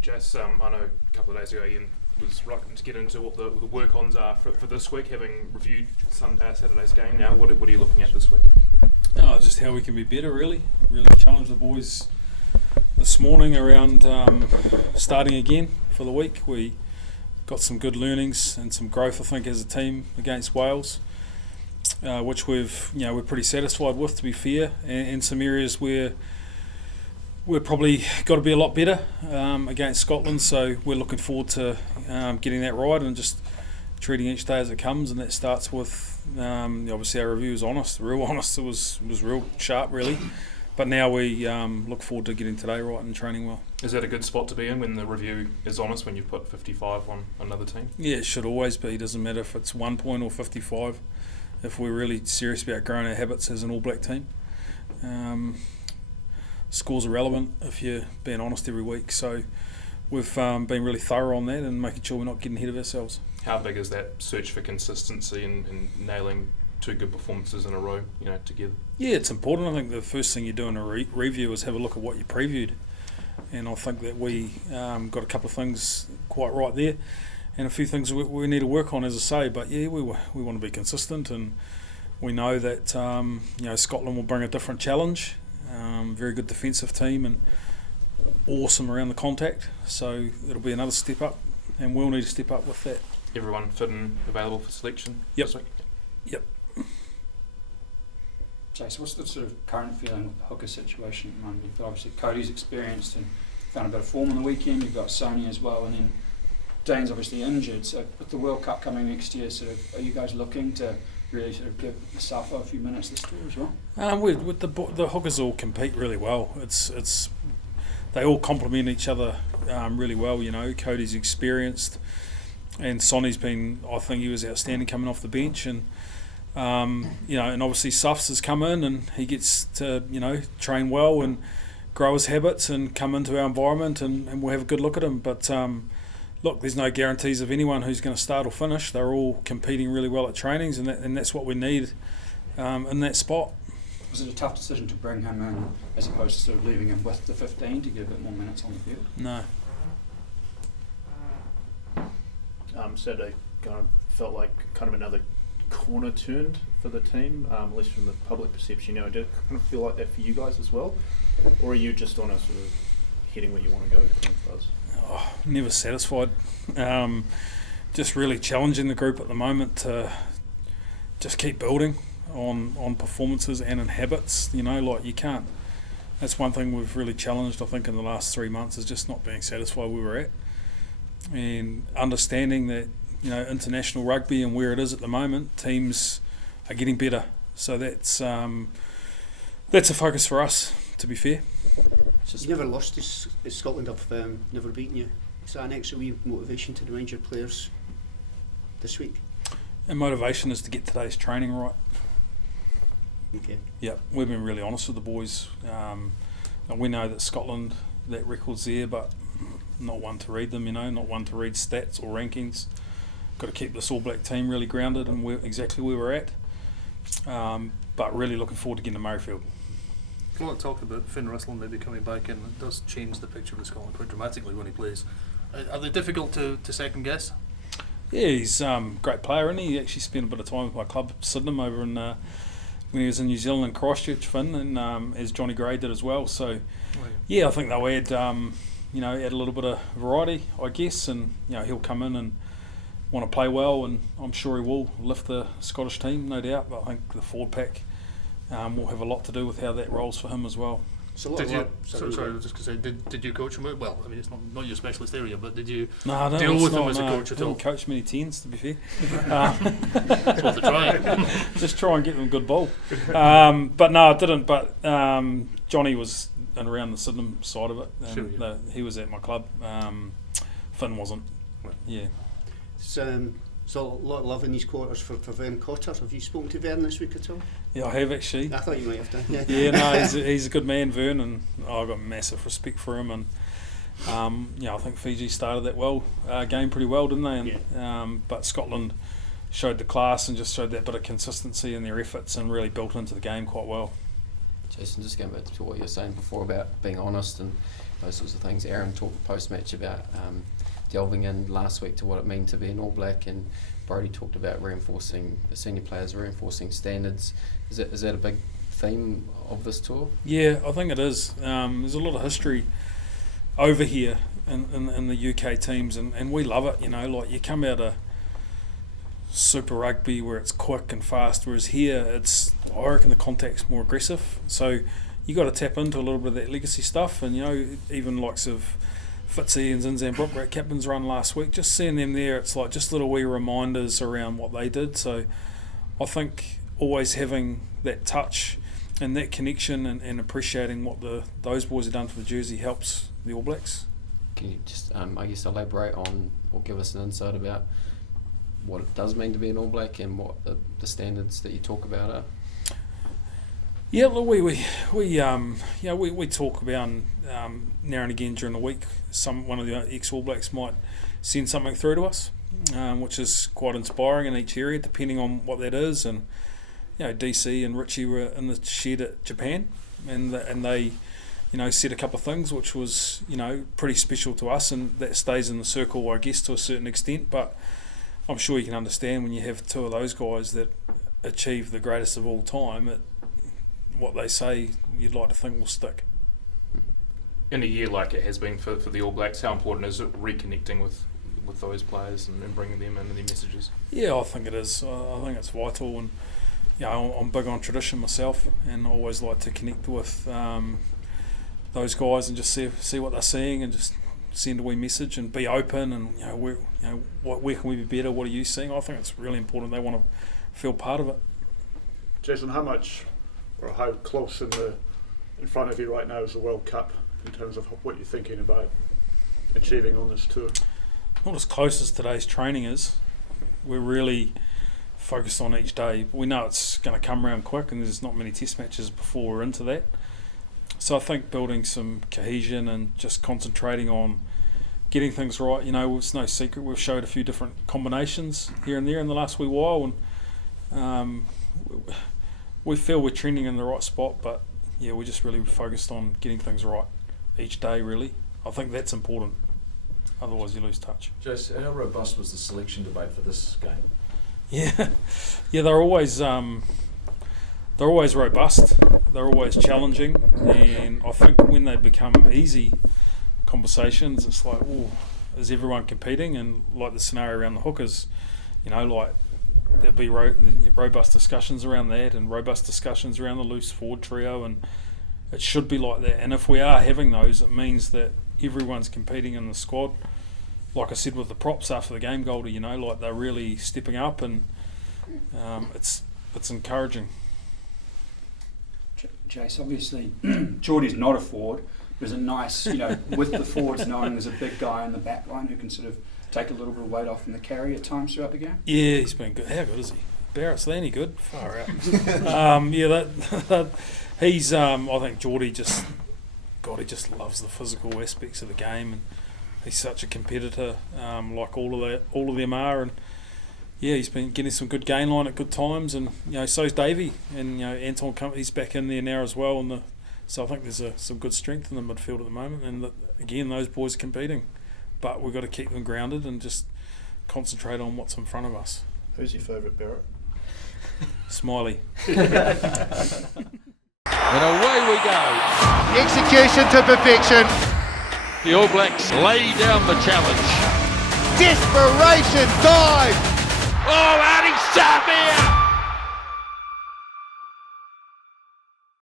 Jess, I know a couple of days ago Ian was reluctant to get into what the work-ons are for this week, having reviewed Saturday's game now. What are you looking at this week? Just how we can be better, really challenge the boys this morning around starting again for the week. We got some good learnings and some growth, I think, as a team against Wales, which we're pretty satisfied with, to be fair, and some areas where we're probably got to be a lot better against Scotland, so we're looking forward to getting that right and just treating each day as it comes, and that starts with obviously our review was real honest. It was real sharp, really, but now we look forward to getting today right and training well. Is that a good spot to be in when the review is honest, when you've put 55 on another team? Yeah, it should always be. It doesn't matter if it's 1 point or 55 if we're really serious about growing our habits as an All Black team. Scores are relevant if you're being honest every week, so we've been really thorough on that and making sure we're not getting ahead of ourselves. How big is that search for consistency and nailing 2 good performances in a row, together? Yeah, it's important. I think the first thing you do in a review is have a look at what you previewed, and I think that we got a couple of things quite right there and a few things we need to work on, as I say, but yeah, we want to be consistent, and we know that Scotland will bring a different challenge. Very good defensive team and awesome around the contact, so it'll be another step up, and we'll need to step up with that. Everyone fit and available for selection Yep. this week? Yep. Jason, what's the sort of current feeling with the hooker situation at the moment? You've got obviously Cody's experienced and found a bit of form on the weekend. You've got Sony as well, and then Dane's obviously injured. So with the World Cup coming next year, are you guys looking to really sort of give Safo a few minutes this tour as well? With the hookers all compete really well. It's they all complement each other really well. Cody's experienced, and Sonny's been. I think he was outstanding coming off the bench, and and obviously Suffs has come in and he gets to train well and grow his habits and come into our environment, and we'll have a good look at him. But look, there's no guarantees of anyone who's going to start or finish. They're all competing really well at trainings, and that's what we need in that spot. Was it a tough decision to bring him in as opposed to sort of leaving him with the 15 to get a bit more minutes on the field? No. Saturday kind of felt like kind of another corner turned for the team, at least from the public perception. Did it kind of feel like that for you guys as well? Or are you just on a sort of heading where you want to go for us? Never satisfied. Just really challenging the group at the moment to just keep building on performances and in habits. You can't. That's one thing we've really challenged, I think, in the last 3 months, is just not being satisfied where we're at, and understanding that international rugby and where it is at the moment, teams are getting better. So that's a focus for us, to be fair. You never lost to Scotland. Have never beaten you. Is that an extra wee motivation to remind your players this week? And motivation is to get today's training right. Okay. Yeah, we've been really honest with the boys. And we know that Scotland, that record's there, but not one to read them, not one to read stats or rankings. Got to keep this All Black team really grounded and exactly where we're at. But really looking forward to getting to Murrayfield. A lot of talk about Finn Russell maybe coming back in. It does change the picture of Scotland quite dramatically when he plays. Are they difficult to second guess? Yeah, he's a great player, and he actually spent a bit of time with my club, Sydenham, over in when he was in New Zealand and Christchurch, Finn, and as Johnny Gray did as well. So, yeah, I think they'll add add a little bit of variety, I guess, and he'll come in and want to play well, and I'm sure he will lift the Scottish team, no doubt. But I think the forward pack will have a lot to do with how that rolls for him as well. Did you? Sorry, I was just going to say, did you coach him? Well, I mean, it's not your specialist area, but did you deal with him as a coach at all? I didn't coach many tens, to be fair. That's worth a try. Just try and get them a good ball. But no, I didn't. But Johnny was around the Sydenham side of it. And he was at my club. Finn wasn't. Right. Yeah. So a lot of love in these quarters for Vern Cotter. Have you spoken to Vern this week at all? Yeah, I have actually. I thought you might have done. Yeah, no, he's a good man, Vern, and I've got massive respect for him. And I think Fiji started that game pretty well, didn't they? And but Scotland showed the class and just showed that bit of consistency in their efforts and really built into the game quite well. Jason, just going back to what you were saying before about being honest and those sorts of things. Aaron talked post-match about delving in last week to what it means to be an All Black, and Brodie talked about reinforcing the senior players, reinforcing standards. Is that a big theme of this tour? Yeah, I think it is. There's a lot of history over here in the UK teams, and we love it. Like you come out of Super Rugby where it's quick and fast, whereas here I reckon the contact's more aggressive. So you got to tap into a little bit of that legacy stuff, and even likes of Fitzy and Zinzan Brook, great captains run last week, just seeing them there, it's like just little wee reminders around what they did. So I think always having that touch and that connection and appreciating what those boys have done for the jersey helps the All Blacks. Can you just, I guess, elaborate on or give us an insight about what it does mean to be an All Black and what the standards that you talk about are? Yeah, look, we talk about now and again during the week. One of the ex-All Blacks might send something through to us, which is quite inspiring in each area, depending on what that is. And DC and Richie were in the shed at Japan, and they said a couple of things which was pretty special to us, and that stays in the circle, I guess, to a certain extent. But I'm sure you can understand when you have two of those guys that achieve the greatest of all time, what they say you'd like to think will stick. In a year like it has been for the All Blacks, how important is it reconnecting with those players and bringing them in and their messages? Yeah, I think it is. I think it's vital, and I'm big on tradition myself, and I always like to connect with those guys and just see what they're seeing and just send a wee message and be open, and where can we be better? What are you seeing? I think it's really important. They want to feel part of it. Jason, how much or how close in front of you right now is the World Cup in terms of what you're thinking about achieving on this tour? Not as close as today's training is. We're really focused on each day. We know it's going to come around quick, and there's not many test matches before we're into that. So I think building some cohesion and just concentrating on getting things right. It's no secret we've showed a few different combinations here and there in the last wee while, and we feel we're trending in the right spot, but we're just really focused on getting things right each day, really. I think that's important, otherwise you lose touch. Jason, how robust was the selection debate for this game? They're always robust, they're always challenging, and I think when they become easy conversations, it's like, is everyone competing? And like the scenario around the hookers, there'll be robust discussions around that, and robust discussions around the loose forward trio, and it should be like that. And if we are having those, it means that everyone's competing in the squad. Like I said with the props after the game, Goldie, they're really stepping up, and it's encouraging. Jace, obviously, Geordie's not a forward. Is it nice, with the forwards knowing there's a big guy in the back line who can sort of take a little bit of weight off in the carry at times throughout the game? Yeah, he's been good. How good is he? Barrett's any good? Far out. He's. I think Geordie just loves the physical aspects of the game, and he's such a competitor, like all of them are, and he's been getting some good gain line at good times, and so's Davey, and Anton he's back in there now as well, and so I think there's some good strength in the midfield at the moment, and again those boys are competing. But we've got to keep them grounded and just concentrate on what's in front of us. Who's your favourite Barrett? Smiley. And away we go. Execution to perfection. The All Blacks lay down the challenge. Desperation dive. Oh, Adi Samir!